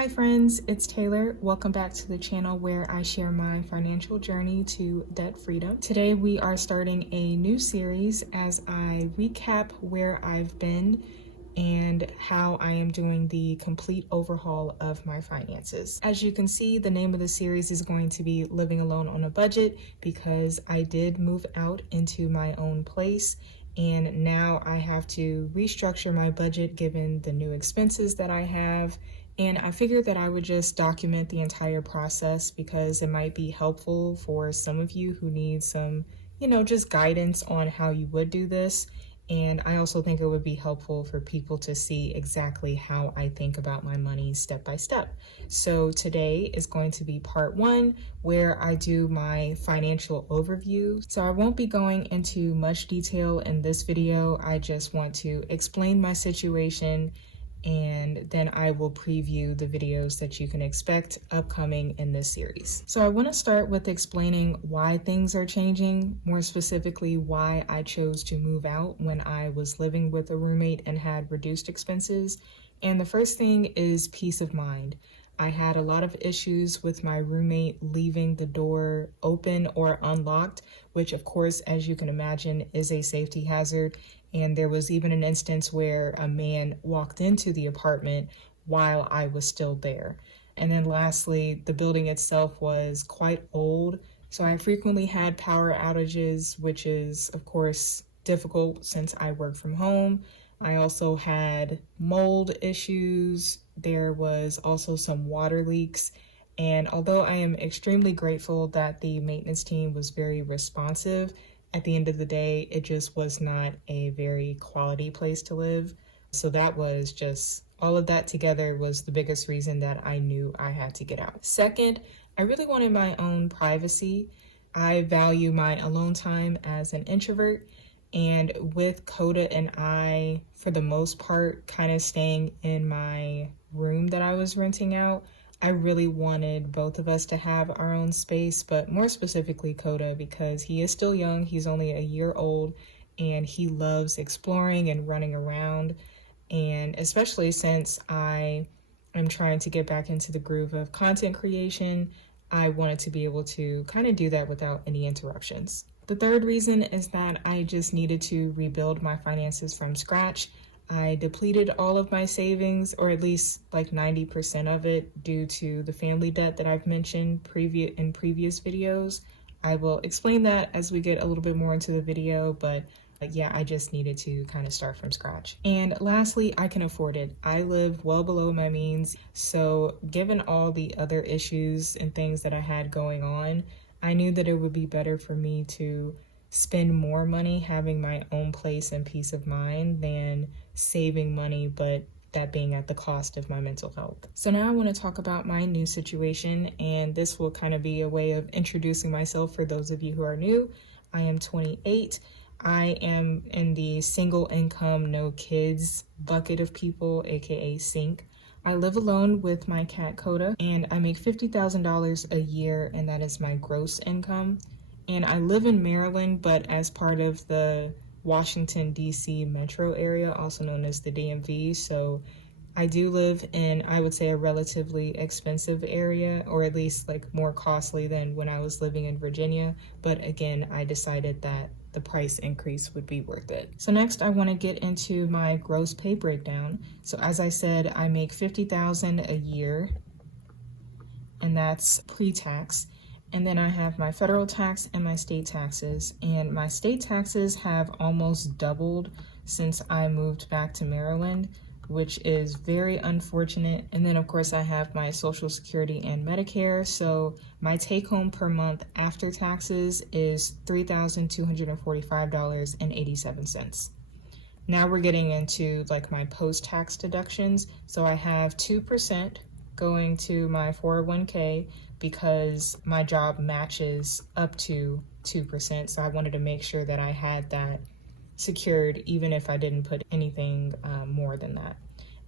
Hi friends, it's Taylor. Welcome back to the channel where I share my financial journey to debt freedom. Today we are starting a new series as I recap where I've been and how I am doing the complete overhaul of my finances. As you can see, the name of the series is going to be Living Alone on a Budget because I did move out into my own place and now I have to restructure my budget given the new expenses that I have. And I figured that I would just document the entire process because it might be helpful for some of you who need some, just guidance on how you would do this. And I also think it would be helpful for people to see exactly how I think about my money step by step. So today is going to be part one, where I do my financial overview. So I won't be going into much detail in this video. I just want to explain my situation, and then I will preview the videos that you can expect upcoming in this series. So I want to start with explaining why things are changing, more specifically why I chose to move out when I was living with a roommate and had reduced expenses. And the first thing is peace of mind. I had a lot of issues with my roommate leaving the door open or unlocked, which of course, as you can imagine, is a safety hazard. And there was even an instance where a man walked into the apartment while I was still there. And then lastly, the building itself was quite old, so I frequently had power outages, which is of course difficult since I work from home. I also had mold issues. There was also some water leaks. And although I am extremely grateful that the maintenance team was very responsive, at the end of the day, it just was not a very quality place to live. So that was just, all of that together was the biggest reason that I knew I had to get out. Second, I really wanted my own privacy. I value my alone time as an introvert. And with Koda and I, for the most part, kind of staying in my room that I was renting out, I really wanted both of us to have our own space, but more specifically Koda, because he is still young. He's only a year old and he loves exploring and running around. And especially since I am trying to get back into the groove of content creation, I wanted to be able to kind of do that without any interruptions. The third reason is that I just needed to rebuild my finances from scratch. I depleted all of my savings, or at least like 90% of it, due to the family debt that I've mentioned in previous videos. I will explain that as we get a little bit more into the video, but yeah, I just needed to kind of start from scratch. And lastly, I can afford it. I live well below my means, so given all the other issues and things that I had going on, I knew that it would be better for me to spend more money having my own place and peace of mind than saving money, but that being at the cost of my mental health. So now I want to talk about my new situation, and this will kind of be a way of introducing myself for those of you who are new. I am 28. I am in the single income, no kids bucket of people, aka SINK. I live alone with my cat Koda, and I make $50,000 a year, and that is my gross income. And I live in Maryland, but as part of the Washington, D.C. metro area, also known as the DMV. So I do live in, I would say, a relatively expensive area, or at least like more costly than when I was living in Virginia. But again, I decided that the price increase would be worth it. So next I want to get into my gross pay breakdown. So as I said, I make $50,000 a year, and that's pre-tax. And then I have my federal tax and my state taxes. And my state taxes have almost doubled since I moved back to Maryland, which is very unfortunate. And then of course I have my Social Security and Medicare. So my take home per month after taxes is $3,245.87. Now we're getting into like my post-tax deductions. So I have 2% going to my 401k because my job matches up to 2%. So I wanted to make sure that I had that secured even if I didn't put anything more than that.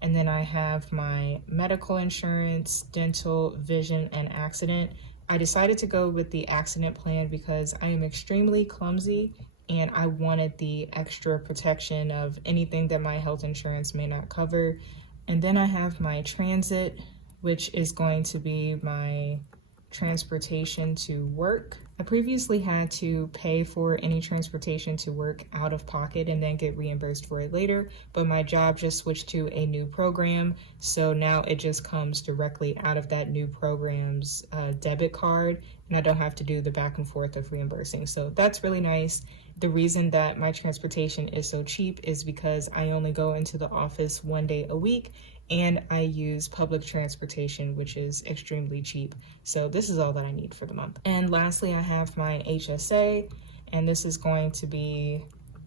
And then I have my medical insurance, dental, vision, and accident. I decided to go with the accident plan because I am extremely clumsy and I wanted the extra protection of anything that my health insurance may not cover. And then I have my transit, which is going to be my transportation to work. I previously had to pay for any transportation to work out of pocket and then get reimbursed for it later, but my job just switched to a new program, so now it just comes directly out of that new program's debit card, and I don't have to do the back and forth of reimbursing. So that's really nice. The reason that my transportation is so cheap is because I only go into the office 1 day a week, and I use public transportation, which is extremely cheap. So this is all that I need for the month. And lastly, I have my HSA, and this is going to be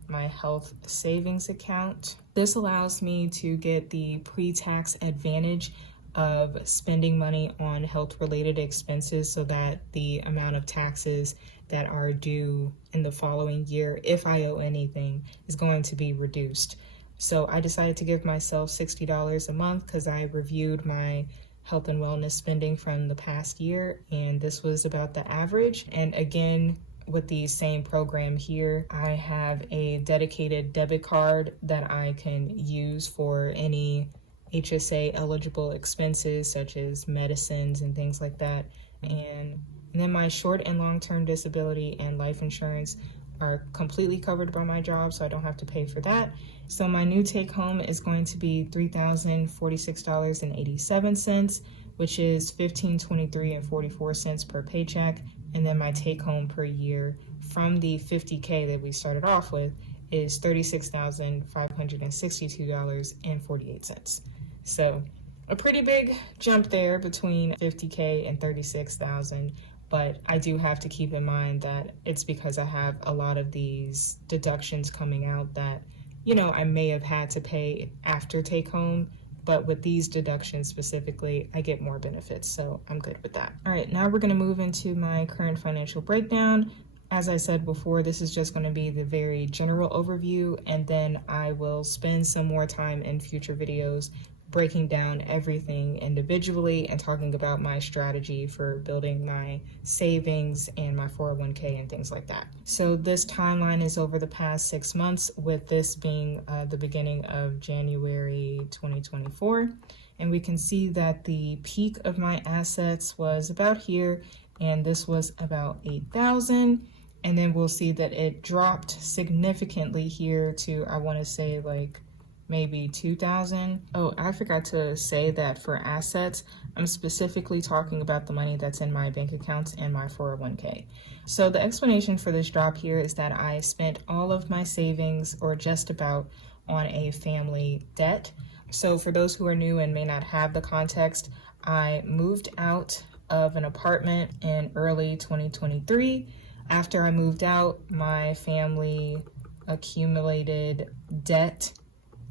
my health savings account. This allows me to get the pre-tax advantage of spending money on health-related expenses so that the amount of taxes that are due in the following year, if I owe anything, is going to be reduced. So I decided to give myself $60 a month because I reviewed my health and wellness spending from the past year, and this was about the average. And again, with the same program here, I have a dedicated debit card that I can use for any HSA eligible expenses such as medicines and things like that. And then my short and long-term disability and life insurance are completely covered by my job, so I don't have to pay for that. So my new take home is going to be $3,046.87, which is $15.23.44 per paycheck. And then my take home per year from the $50K that we started off with is $36,562.48. So a pretty big jump there between $50K and $36,000. But I do have to keep in mind that it's because I have a lot of these deductions coming out that, I may have had to pay after take home, but with these deductions specifically, I get more benefits, so I'm good with that. All right, now we're gonna move into my current financial breakdown. As I said before, this is just going to be the very general overview, and then I will spend some more time in future videos breaking down everything individually and talking about my strategy for building my savings and my 401k and things like that. So this timeline is over the past 6 months, with this being the beginning of January 2024. And we can see that the peak of my assets was about here, and this was about 8,000. And then we'll see that it dropped significantly here to, I want to say, like maybe 2,000. Oh, I forgot to say that for assets, I'm specifically talking about the money that's in my bank accounts and my 401k. So the explanation for this drop here is that I spent all of my savings, or just about, on a family debt. So for those who are new and may not have the context, I moved out of an apartment in early 2023. After I moved out, my family accumulated debt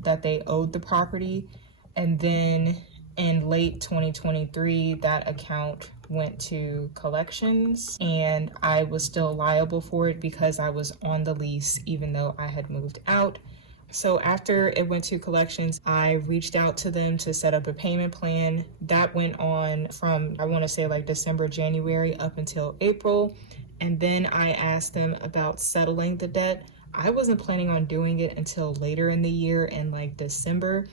that they owed the property, and then in late 2023 that account went to collections, and I was still liable for it because I was on the lease even though I had moved out. So after it went to collections, I reached out to them to set up a payment plan. That went on from, I want to say, like December, January up until April. And then I asked them about settling the debt. I wasn't planning on doing it until later in the year, in like December,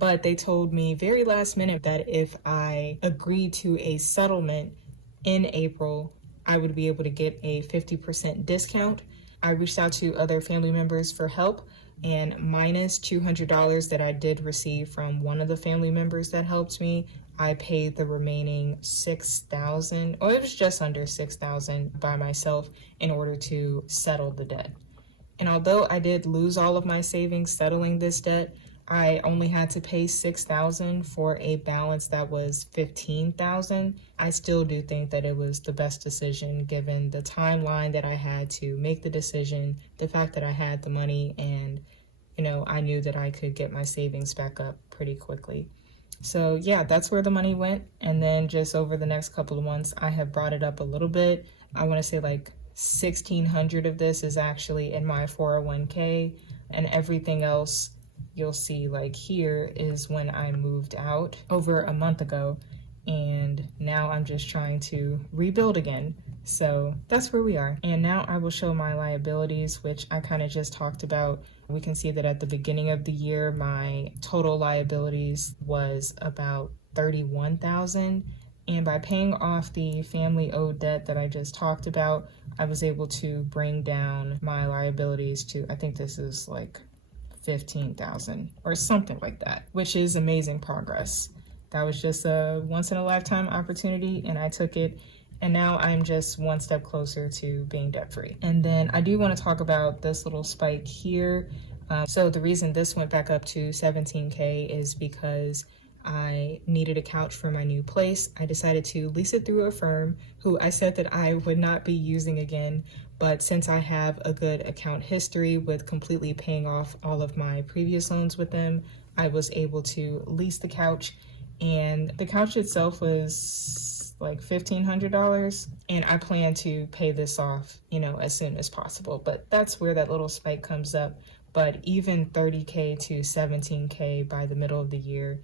but they told me very last minute that if I agreed to a settlement in April, I would be able to get a 50% discount. I reached out to other family members for help, and minus $200 that I did receive from one of the family members that helped me, I paid the remaining $6,000, or it was just under $6,000 by myself in order to settle the debt. And although I did lose all of my savings settling this debt, I only had to pay $6,000 for a balance that was $15,000. I still do think that it was the best decision given the timeline that I had to make the decision, the fact that I had the money, and I knew that I could get my savings back up pretty quickly. So yeah, that's where the money went. And then just over the next couple of months, I have brought it up a little bit. I want to say like 1,600 of this is actually in my 401k, and everything else you'll see like here is when I moved out over a month ago, and now I'm just trying to rebuild again. So that's where we are. And now I will show my liabilities, which I kind of just talked about. We can see that at the beginning of the year, my total liabilities was about $31,000. And by paying off the family owed debt that I just talked about, I was able to bring down my liabilities to, I think this is like 15,000 or something like that, which is amazing progress. That was just a once in a lifetime opportunity and I took it. And now I'm just one step closer to being debt free. And then I do want to talk about this little spike here. So the reason this went back up to 17K is because I needed a couch for my new place. I decided to lease it through a firm who I said that I would not be using again, but since I have a good account history with completely paying off all of my previous loans with them, I was able to lease the couch, and the couch itself was like $1,500, and I plan to pay this off, as soon as possible. But that's where that little spike comes up. But even 30K to 17K by the middle of the year,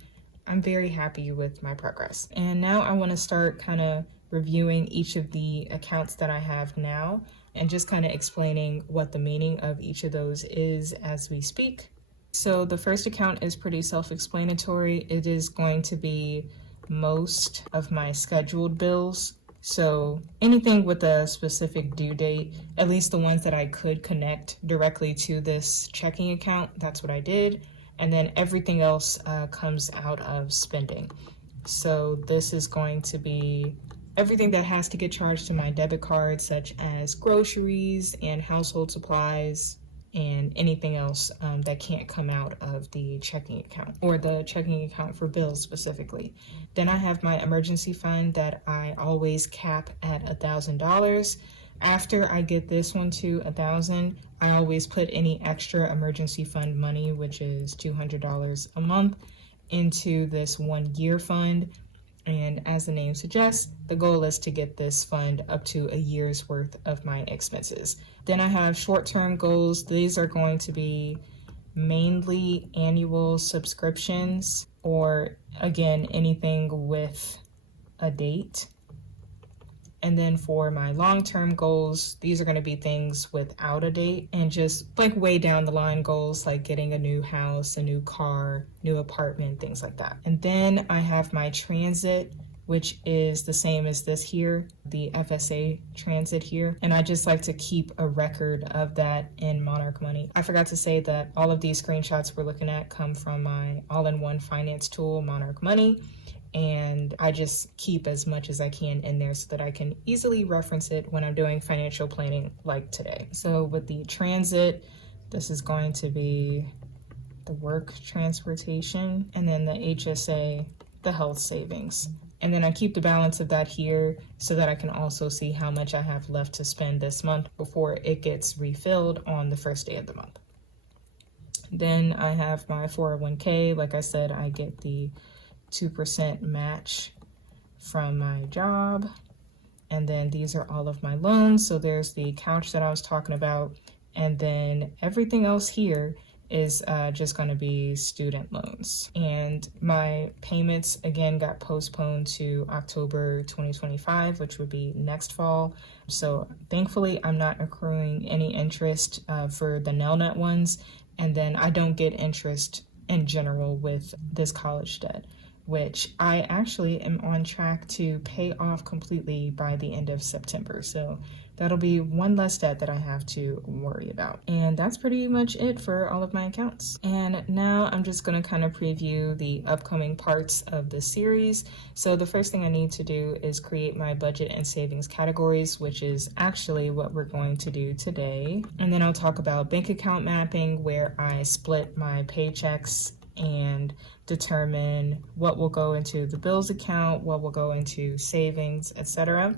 I'm very happy with my progress. And now I want to start kind of reviewing each of the accounts that I have now and just kind of explaining what the meaning of each of those is as we speak. So the first account is pretty self-explanatory. It is going to be most of my scheduled bills. So anything with a specific due date, at least the ones that I could connect directly to this checking account, that's what I did. And then everything else comes out of spending. So this is going to be everything that has to get charged to my debit card, such as groceries and household supplies and anything else that can't come out of the checking account, or the checking account for bills specifically. Then I have my emergency fund that I always cap at $1,000. After I get this one to $1,000, I always put any extra emergency fund money, which is $200 a month, into this 1 year fund. And as the name suggests, the goal is to get this fund up to a year's worth of my expenses. Then I have short-term goals. These are going to be mainly annual subscriptions, or again, anything with a date. And then for my long-term goals, these are going to be things without a date and just like way down the line goals, like getting a new house, a new car, new apartment, things like that. And then I have my transit, which is the same as this here, the FSA transit here. And I just like to keep a record of that in Monarch Money. I forgot to say that all of these screenshots we're looking at come from my all-in-one finance tool, Monarch Money. And I just keep as much as I can in there so that I can easily reference it when I'm doing financial planning like today. So with the transit, this is going to be the work transportation, and then the HSA, the health savings. And then I keep the balance of that here so that I can also see how much I have left to spend this month before it gets refilled on the first day of the month. Then I have my 401k. Like I said, I get the 2% match from my job. And then these are all of my loans. So there's the couch that I was talking about. And then everything else here is just going to be student loans. And my payments, again, got postponed to October 2025, which would be next fall. So thankfully, I'm not accruing any interest for the Nelnet ones. And then I don't get interest in general with this college debt, which I actually am on track to pay off completely by the end of September. So that'll be one less debt that I have to worry about. And that's pretty much it for all of my accounts. And now I'm just going to kind of preview the upcoming parts of the series. So the first thing I need to do is create my budget and savings categories, which is actually what we're going to do today. And then I'll talk about bank account mapping, where I split my paychecks and determine what will go into the bills account, what will go into savings, etc.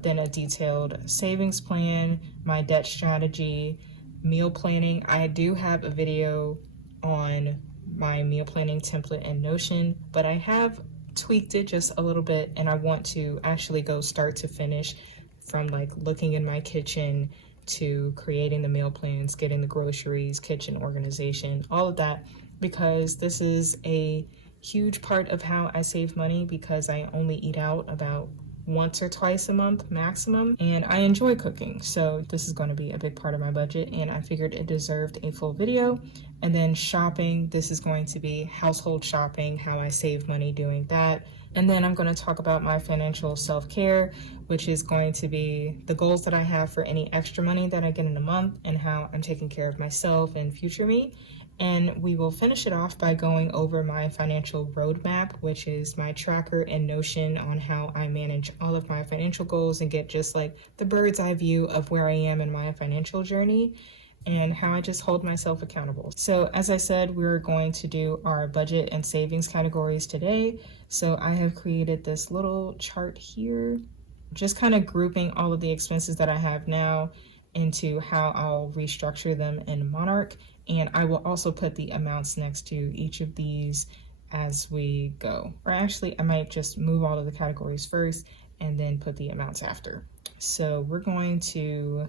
Then a detailed savings plan, my debt strategy, meal planning. I do have a video on my meal planning template in Notion, but I have tweaked it just a little bit, and I want to actually go start to finish, from like looking in my kitchen to creating the meal plans, getting the groceries, kitchen organization, all of that, because this is a huge part of how I save money, because I only eat out about once or twice a month maximum, and I enjoy cooking, so this is going to be a big part of my budget, and I figured it deserved a full video. And then shopping, this is going to be household shopping, how I save money doing that. And then I'm going to talk about my financial self-care, which is going to be the goals that I have for any extra money that I get in a month and how I'm taking care of myself and future me. And we will finish it off by going over my financial roadmap, which is my tracker and Notion on how I manage all of my financial goals and get just like the bird's eye view of where I am in my financial journey and how I just hold myself accountable. So as I said, we're going to do our budget and savings categories today. So I have created this little chart here, just kind of grouping all of the expenses that I have now into how I'll restructure them in Monarch. And I will also put the amounts next to each of these as we go. Or actually, I might just move all of the categories first and then put the amounts after. So we're going to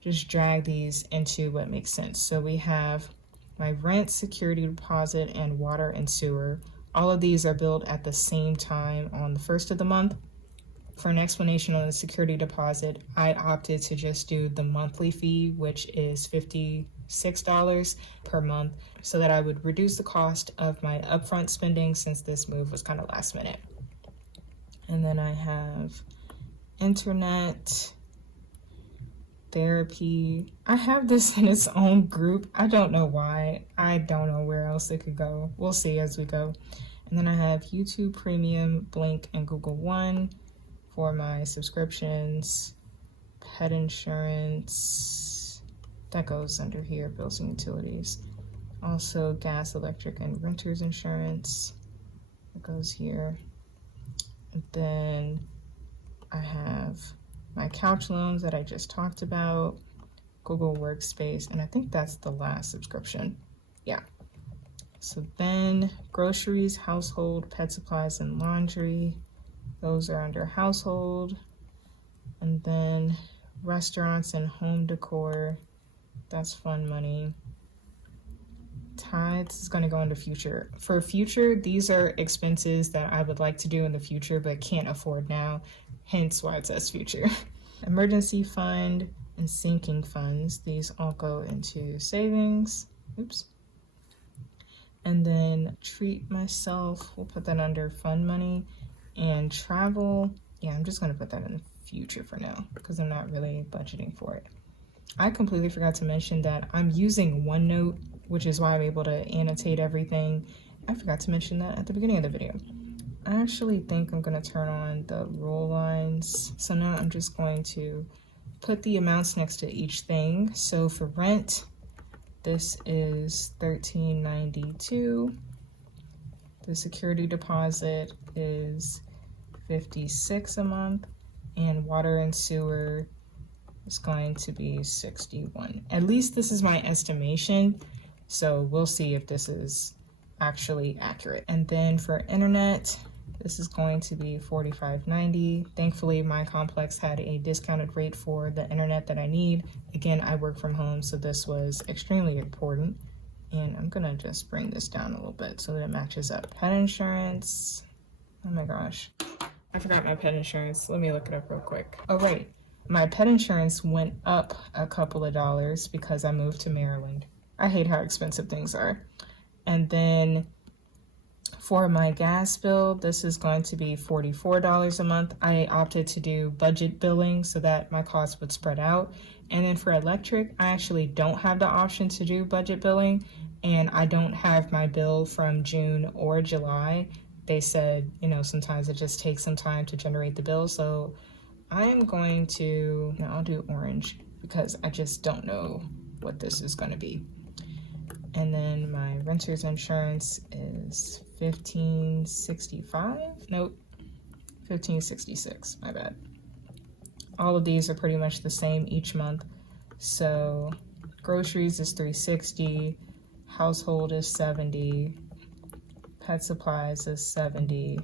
just drag these into what makes sense. So we have my rent, security deposit, and water and sewer. All of these are billed at the same time on the first of the month. For an explanation on the security deposit, I opted to just do the monthly fee, which is $56 per month, so that I would reduce the cost of my upfront spending since this move was kind of last minute. And then I have internet, therapy. I have this in its own group. I don't know why. I don't know where else it could go. We'll see as we go. And then I have YouTube Premium, Blink, and Google One for my subscriptions, pet insurance, that goes under here, bills and utilities. Also gas, electric, and renter's insurance, that goes here. And then I have my couch loans that I just talked about, Google Workspace, and I think that's the last subscription. Yeah. So then groceries, household, pet supplies, and laundry. Those are under household. And then restaurants and home decor, that's fun money. Tithes is going to go into future. For future, these are expenses that I would like to do in the future but can't afford now, hence why it says future. Emergency fund and sinking funds, these all go into savings. Oops. And then treat myself, we'll put that under fun money. And travel, yeah, I'm just going to put that in the future for now because I'm not really budgeting for it. I completely forgot to mention that I'm using OneNote, which is why I'm able to annotate everything. I forgot to mention that at the beginning of the video. I actually think I'm going to turn on the roll lines. So now I'm just going to put the amounts next to each thing. So for rent, this is $13.92. The security deposit is $56 a month, and water and sewer is going to be $61. At least this is my estimation, so we'll see if this is actually accurate. And then for internet, this is going to be $45.90. Thankfully, my complex had a discounted rate for the internet that I need. Again, I work from home, so this was extremely important. And I'm gonna just bring this down a little bit so that it matches up. Pet insurance, oh my gosh. I forgot my pet insurance. Let me look it up real quick. Oh, right. My pet insurance went up a couple of dollars because I moved to Maryland. I hate how expensive things are. And then for my gas bill, this is going to be $44 a month. I opted to do budget billing so that my costs would spread out. And then for electric, I actually don't have the option to do budget billing, and I don't have my bill from June or July. They said, you know, sometimes it just takes some time to generate the bill. So I am going to, no, I'll do orange because I just don't know what this is going to be. And then my renter's insurance is $15.65. Nope, $15.66, my bad. All of these are pretty much the same each month. So groceries is $3.60, household is $70, pet supplies is $70,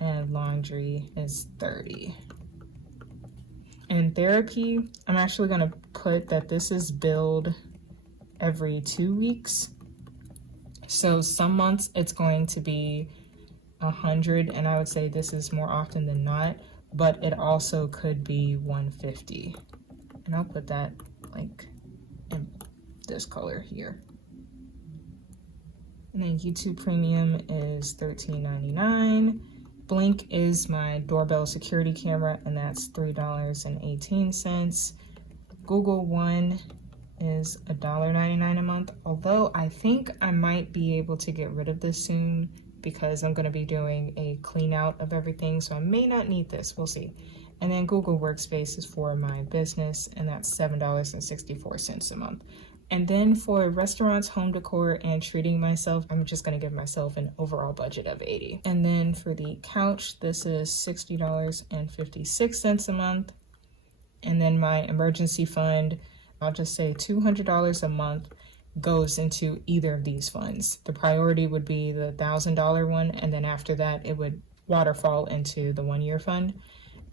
and laundry is $30. And therapy, I'm actually gonna put that this is billed every 2 weeks. So some months it's going to be 100, and I would say this is more often than not. but it also could be 150. And I'll put that like in this color here. And then YouTube Premium is $13.99. Blink is my doorbell security camera, and that's $3.18. Google One is $1.99 a month, although I think I might be able to get rid of this soon because I'm going to be doing a clean out of everything, so I may not need this. We'll see. And then Google Workspace is for my business, and that's $7.64 a month. And then for restaurants, home decor, and treating myself, I'm just going to give myself an overall budget of $80. And then for the couch, this is $60.56 a month. And then my emergency fund, I'll just say $200 a month goes into either of these funds. The priority would be the $1,000 one, and then after that, it would waterfall into the 1-year fund.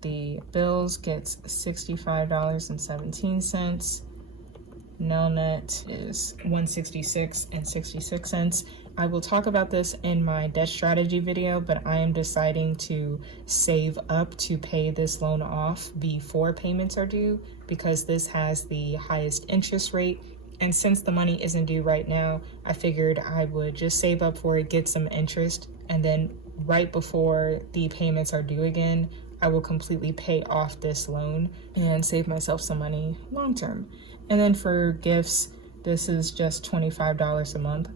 The bills gets $65.17. Nelnet is $166.66. I will talk about this in my debt strategy video, but I am deciding to save up to pay this loan off before payments are due because this has the highest interest rate. And since the money isn't due right now, I figured I would just save up for it, get some interest, and then right before the payments are due again, I will completely pay off this loan and save myself some money long term. And then for gifts, this is just $25 a month.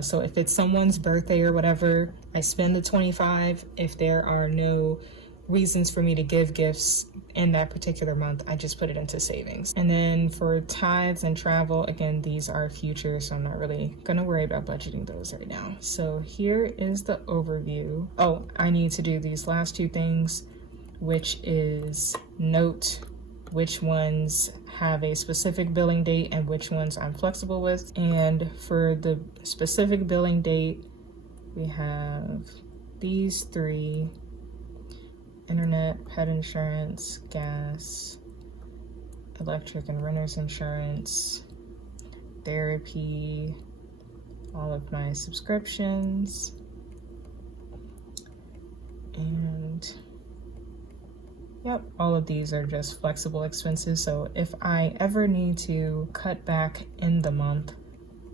So if it's someone's birthday or whatever, I spend the $25. If there are no reasons for me to give gifts in that particular month, I just put it into savings. And then for tithes and travel, again, these are future, so I'm not really gonna worry about budgeting those right now. So here is the overview. Oh, I need to do these last two things, which is note which ones have a specific billing date and which ones I'm flexible with. And for the specific billing date, we have these three: internet, pet insurance, gas, electric and renter's insurance, therapy, all of my subscriptions, and yep, all of these are just flexible expenses. So if I ever need to cut back in the month,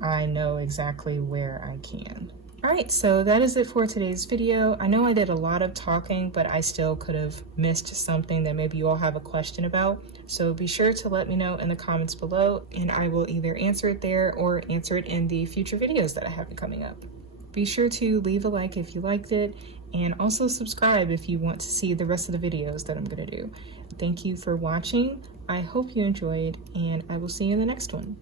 I know exactly where I can. All right, so that is it for today's video. I know I did a lot of talking, but I still could have missed something that maybe you all have a question about. So be sure to let me know in the comments below, and I will either answer it there or answer it in the future videos that I have coming up. Be sure to leave a like if you liked it, and also subscribe if you want to see the rest of the videos that I'm going to do. Thank you for watching. I hope you enjoyed, and I will see you in the next one.